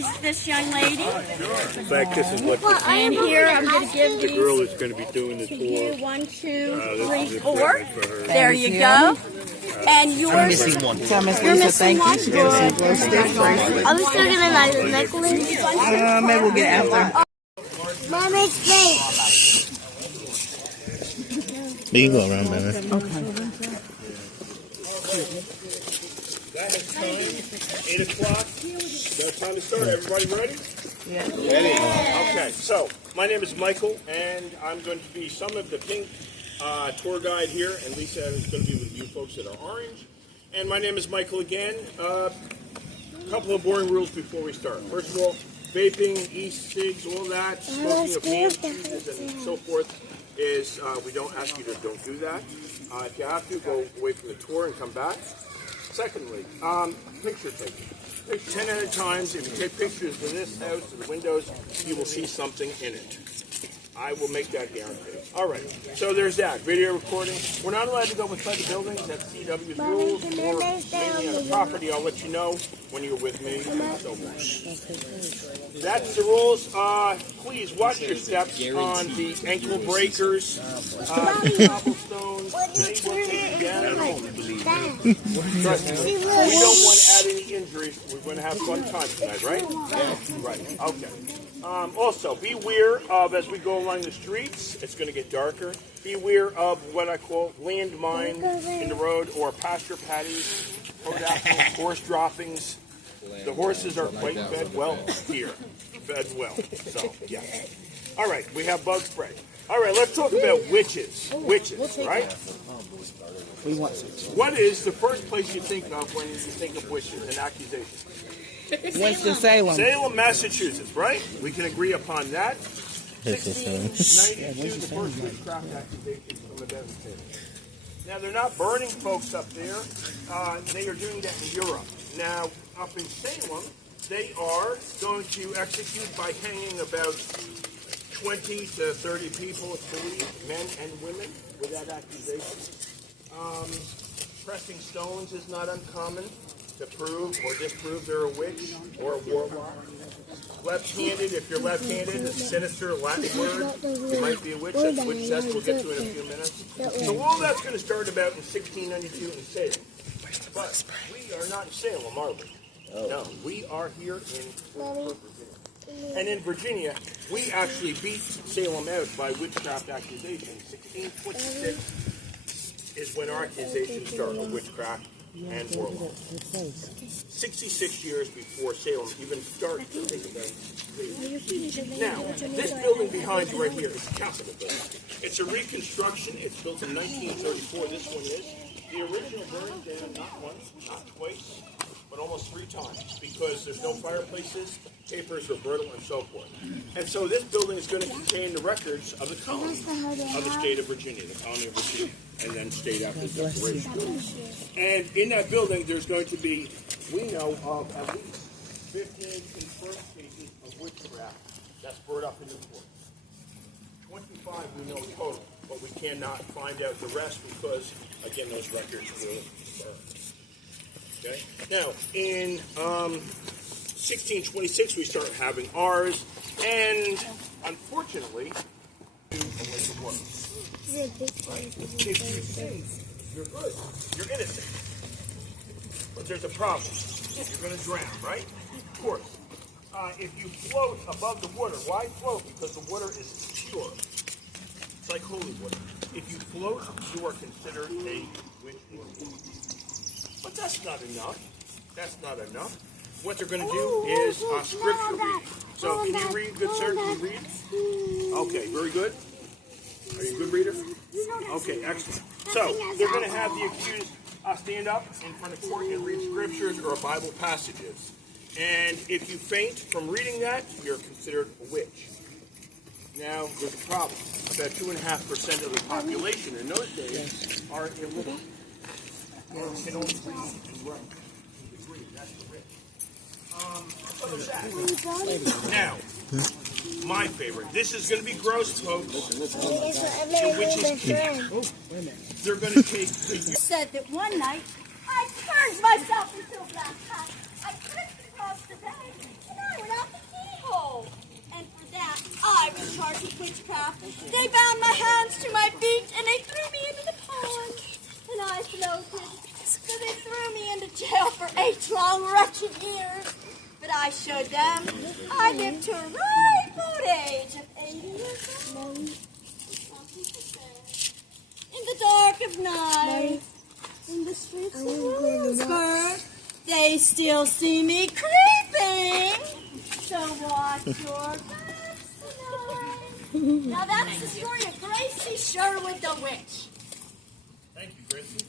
introduce this young lady. In fact, this is what And here I'm going to give the these girl is going to be doing the to tour. you. 1, 2, This 3, is 4. equipment for her. There you go. And yours. So Miss You're Lisa, missing thank one. you. She gave us some glow sticks. Are we still getting a necklace? Maybe we'll get after. Mom, it's fake. You can go around, baby. Okay. That is time. 8 o'clock. No time to start. Everybody ready? Yeah. Ready. Okay. So my name is Michael, and I'm going to be some of the pink tour guide here, and Lisa is going to be with you folks that are orange. And my name is Michael again. A couple of boring rules before we start. First of all, vaping, e-cigs, all that, smoking of hand fuses and so forth is we don't ask you to don't do that. If you have to, go away from the tour and come back. Secondly, picture taking. 10 at a time. If you take pictures of this house and the windows, you will see something in it. I will make that guarantee. All right, so there's that. Video recording. We're not allowed to go inside the buildings. That's CW's rules. Or mainly on the property. I'll let you know when you're with me and so forth. That's the rules. Please watch your steps on the ankle breakers, cobblestones. Trust me, we don't want to add any injuries. We're going to have fun time tonight, right? Yeah. Right. Okay. Also, beware of, as we go along the streets, it's going to get darker. Beware of what I call landmines in the road or pasture patties, horse droppings. The horses are quite fed well here. Fed well. So, yeah. All right, we have bug spray. All right, let's talk about witches. Witches, right? What is the first place you think of when you think of witches and accusations? Winston-Salem. Salem, Massachusetts, right? We can agree upon that. 1692, the first witchcraft accusation from the Devonshire. Now, they're not burning folks up there. They are doing that in Europe. Now, up in Salem, they are going to execute by hanging about 20 to 30 people, it's believed, men and women, with that accusation. Pressing stones is not uncommon to prove or disprove they're a witch or a warlock. Left-handed, if you're left-handed, a sinister Latin word, you might be a witch. That's witch test we'll get to in a few minutes. So all that's going to start about in 1692 in Salem. But we are not in Salem, are we? No, we are here in Williamsburg, Virginia. And in Virginia, we actually beat Salem out by witchcraft accusation. 1626 is when our accusations start of witchcraft and warlock. 66 years before Salem even started to think about it. Now, this building behind you right here is the Capitol building. It's a reconstruction. It's built in 1934. This one is. The original burned down not once, not twice, but almost 3 times because there's no fireplaces, papers are brittle, and so forth. And so this building is going to contain the records of the colony of the state of Virginia, the colony of Virginia, and then state after the declaration. And in that building, there's going to be, we know of at least 15 confirmed cases of witchcraft that's brought up in the court. 25 we know total, but we cannot find out the rest because, again, those records will burn. Okay. Now, in 1626, we start having ours, and unfortunately, right? If you say you're good, you're innocent, but there's a problem. You're going to drown, right? Of course. If you float above the water, why float? Because the water is pure. It's like holy water. If you float, you are considered a witch. But that's not enough. That's not enough. What they're going to do is scripture reading. So can you read, good sir? Can you read? Okay, very good. Are you a good reader? Okay, excellent. So they're going to have the accused stand up in front of court and read scriptures or Bible passages. And if you faint from reading that, you're considered a witch. Now, there's a problem. About 2.5% of the population in those days are illiterate. Or can only read and write. That's the rich. So there's that. Now, my favorite. This is going to be gross, folks. The witches can't. They're going to take... Said that one night, I turned myself into a black cat. I clicked across the bed, and I went out the keyhole. And for that, I was charged with witchcraft. They bound my hands to my feet and they threw me into the pond. And I floated. So they threw me into jail for 8 long, wretched years. But I showed them I lived to a ripe old age of 80 years old. In the dark of night, in the streets of Williamsburg, they still see me creeping. So watch your backs tonight. Now that's the story of Gracie Sherwood the Witch. Thank you, Gracie.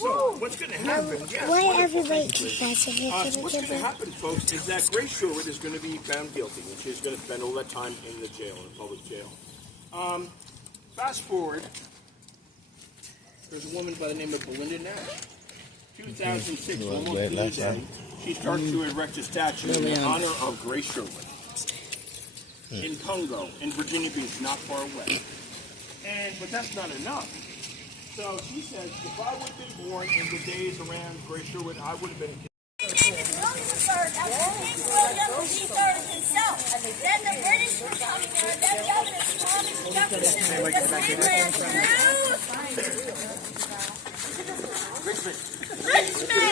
So, what's going to happen? Yes, Why wonderful. everybody Thank you, keep Gracie. passing What's going to happen, folks, is that Grace Sherwood is going to be found guilty, and she's going to spend all that time in the jail, in the public jail. Fast forward, there's a woman by the name of Belinda Nash. 2006, almost to the day, she starts to erect a statue in honor of Grace Sherwood in Congo, in Virginia Beach, not far away. But that's not enough. So she says, if I would have been born in the days around Grace Sherwood, I would have been Williamsburg, after King William, he started himself. Then the British were coming there, then Governor Thomas Jefferson, the slave ran through. Richmond,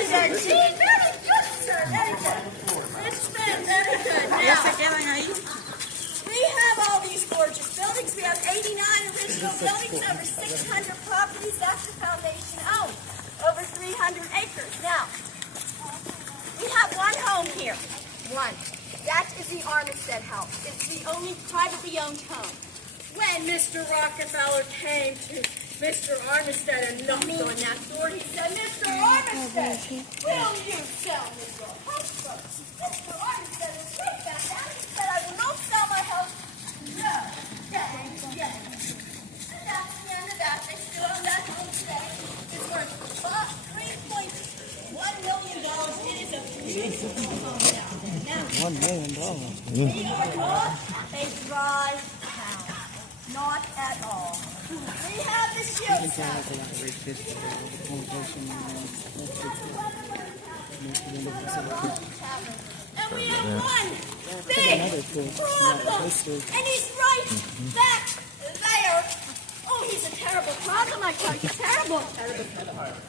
very good, sir, very good. Richmond, very good. Now, we have all these gorgeous buildings. We have 89 original buildings, over 600 properties that the foundation owns, over 300 acres. Now, we have one home here. One. That is the Armistead house. It's the only privately owned home. When Mr. Rockefeller came to Mr. Armistead and knocked on that door, he said, Mr. Armistead, will you sell me your house? Mr. Armistead was so back down. He said, I will not sell my house. No. Yes. And that's the end of that. They still own that home today. It's worth about $3.1 million. It is a beautiful home now. $1 million. We are not a dry town. Not at all. We have the shield town. And we have one big problem. And he's right back there. Oh, he's a terrible problem, I tell you. Terrible.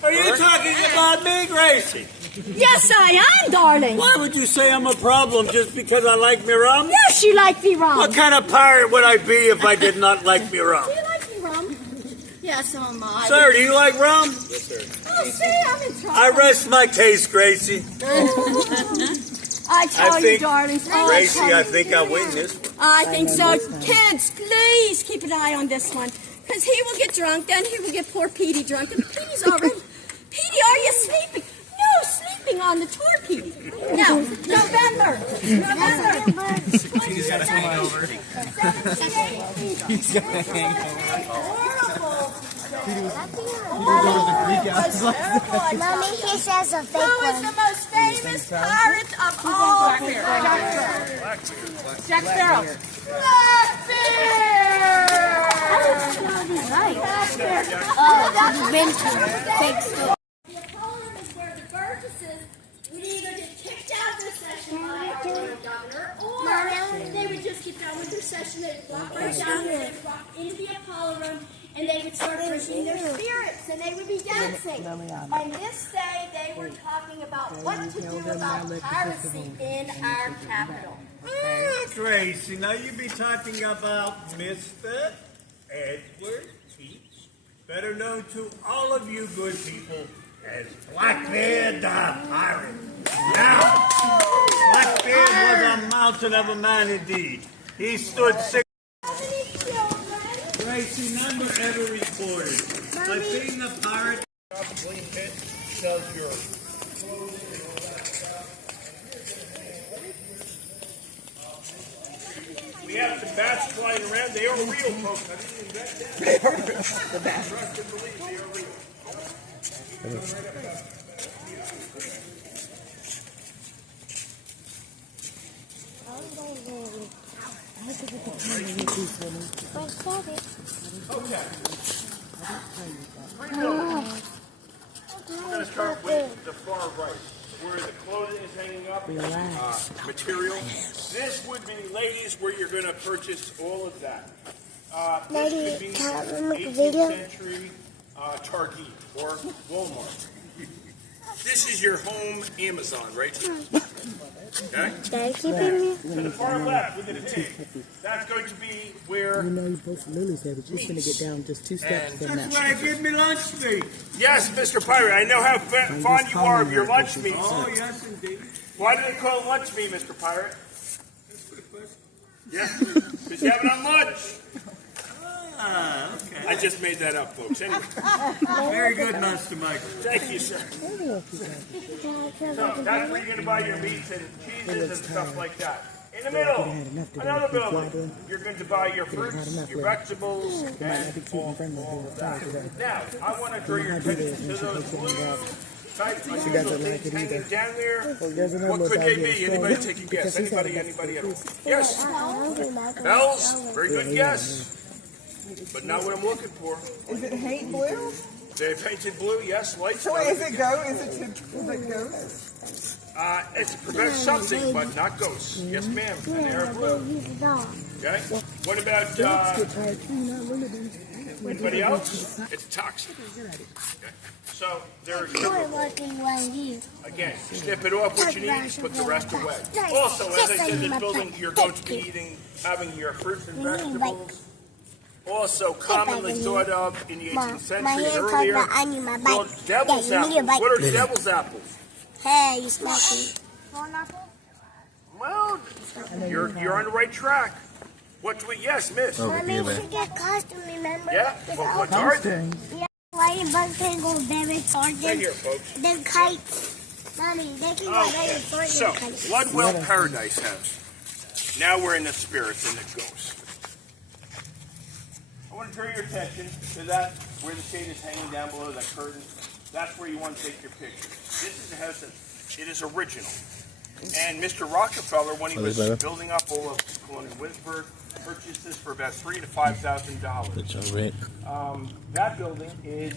Are you talking about me, Gracie? Yes, I am, darling. Why would you say I'm a problem just because I like me rum? Yes, you like me rum. What kind of pirate would I be if I did not like me rum? Do you like me rum? Yes, so am I. Sir, do you like rum? Yes, sir. Oh, see, I'm in trouble. I rest my case, Gracie. I tell you, think, darling. Gracie, I think I win this one. I think so. Kids, please keep an eye on this one. Because he will get drunk, then he will get poor Petey drunk. And Petey's already... Petey, are you sleeping? No, sleeping on the tour, Petey. No, November. He's got to come over. He's got to hang Horrible. Mommy, he says a fake Who is one. the most famous pirate of all? Jack Sparrow. The Apollo is where the Burgesses would either get kicked out of their session by our governor, or they would just get done with their session. They would walk right down there, they would walk into the Apollo room, and they would start drinking their spirits, and they would be dancing. And this day, they were talking about what to do about piracy in our capital. Gracie, now you be talking about Mr. Edward Teach, better known to all of you good people as Blackbeard the Pirate. Now, Blackbeard was a mountain of a man indeed. He stood 6. Gracie, number ever reported. But being a pirate. William Pitt sells your clothes and all that stuff. We have some bats flying around. They are real, folks. I didn't invent that. They are real. The bats. Trust and believe they are real. Okay. We're going to start with the far right. where the clothing is hanging up, material. This would be, ladies, where you're going to purchase all of that. This could be 18th century Target or Walmart. This is your home Amazon, right? Okay? To the far left with the pig, that's going to be where... You know you're supposed to Lily's there, but you're going to get down just 2 steps from that. That's where I get me lunch meat. Yes, Mr. Pirate, I know how fond you are of your lunch meat. Oh, yes, indeed. Why do they call it lunch meat, Mr. Pirate? Yeah, because you have it on lunch. Ah, okay. I just made that up, folks. Anyway. Very good, Master Michael. Thank you, sir. So that's where you're going to buy your meats and cheeses and stuff like that. In the middle, another building. You're going to buy your fruits, your vegetables, and all of that. Now, I want to draw your attention to those blue type unusual things hanging down there. What could they be? Anybody take a guess? Anybody at all? Yes? Bells? Very good guess. But not what I'm looking for. Is it paint blue? They're painted blue, yes. Lights. So is it ghost? Is it ghost? It's to prevent something, but not ghosts. Yes, ma'am. And they're blue. Okay. What about anybody else? It's toxic. Okay. So they're again, snip it off what you need, put the rest away. Also, as I said, in this building, you're going to be having your fruits and vegetables. Also commonly thought of in the 18th century and earlier, called devil's apples. What are devil's apples? Hey, you smoking? Well, you're on the right track. What do we? Yes, miss. Mommy, we should get costume, remember? Yeah. Well, what are they? Yeah. Why your bugs can go very far? Right here, folks. They're kites. Mommy, they can go very far. So, Ludwell Paradise House. Now we're in the spirits and the ghosts. I want to draw your attention to that where the shade is hanging down below that curtain. That's where you want to take your picture. This is a house that it is original. And Mr. Rockefeller, when he was building up all of Williamsburg, purchased this for about $3,000 to $5,000. It's all right. That building is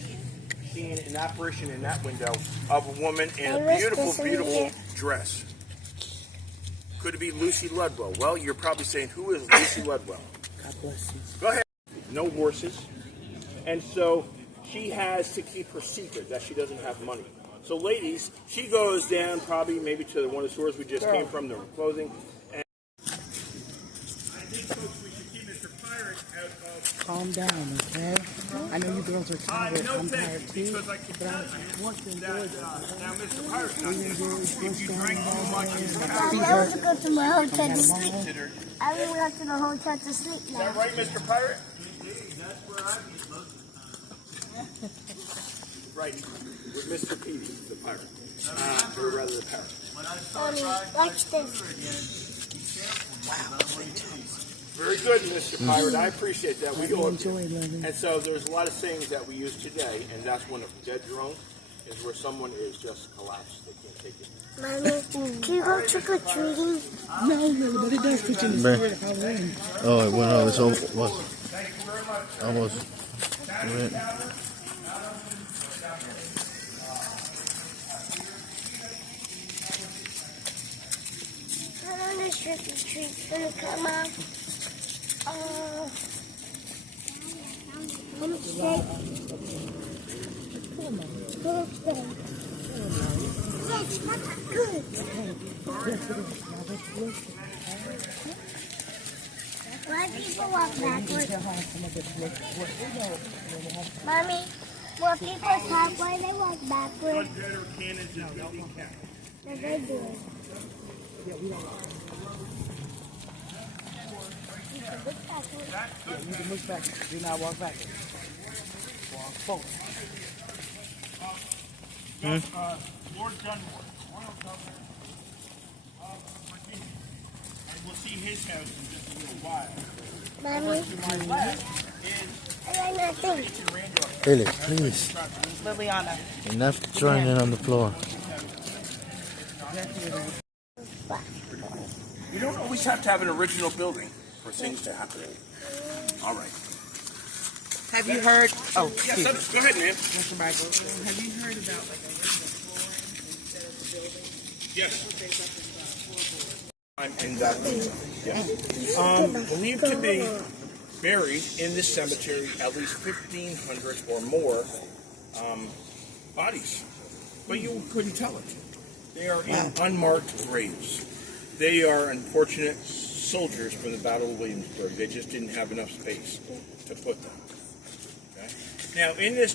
seeing an apparition in that window of a woman in a beautiful, beautiful dress. Could it be Lucy Ludwell? Well, you're probably saying, who is Lucy Ludwell? God bless you. Go ahead. No horses. And so she has to keep her secret that she doesn't have money. So ladies, she goes down probably maybe to one of the stores we just came from, the clothing. And I think, folks, we should keep Mr. Pirate out of... Calm down, okay? I know you girls are tired. No, I'm tired thank you, too. because I can tell you want to enjoy that, now Mr. Pirate, if you drink too much, you I want to go to my hotel to sleep. considered. I want to go to the hotel to sleep Is now. that right, Mr. Pirate? That's where I eat most of Right, with Mr. Petey, the pirate. Or rather, the parrot. Mommy, watch this. Very good, Mr. Pirate. I appreciate that. We all do. enjoy learning. And so there's a lot of sayings that we use today, and that's when a dead drunk is where someone is just collapsed. They can't take it. Mommy, can you go trick-or-treating? No, but it does put you in the spirit of Halloween. Oh, it went on. It's almost. Thank you very much. Almost. Went. I know this trick-or-treat's gonna come out. How much steak? Yes, not that good. Why do people walk backwards? Mommy, when people talk, why they walk backwards? Gunpowder cannons and building cap. What they do? You can look back. Do not walk back. Walk forward. Lord Dunmore, Royal Governor of Virginia. And we'll see his house in just a little while. Mommy, To my left is I got nothing. Randolph. Lily, please. Liliana. Enough throwing it on the floor. You don't always have to have an original building for things to happen. All right. Have you heard? Oh, Yes, go ahead, man. Mr. Michael. Have you heard about like original flooring instead of the building? Yes. I'm in that. Yes. Believed to be buried in this cemetery at least 1,500 or more bodies, but you couldn't tell it. They are in unmarked graves. They are unfortunate soldiers from the Battle of Williamsburg. They just didn't have enough space to put them. Okay? Now, in this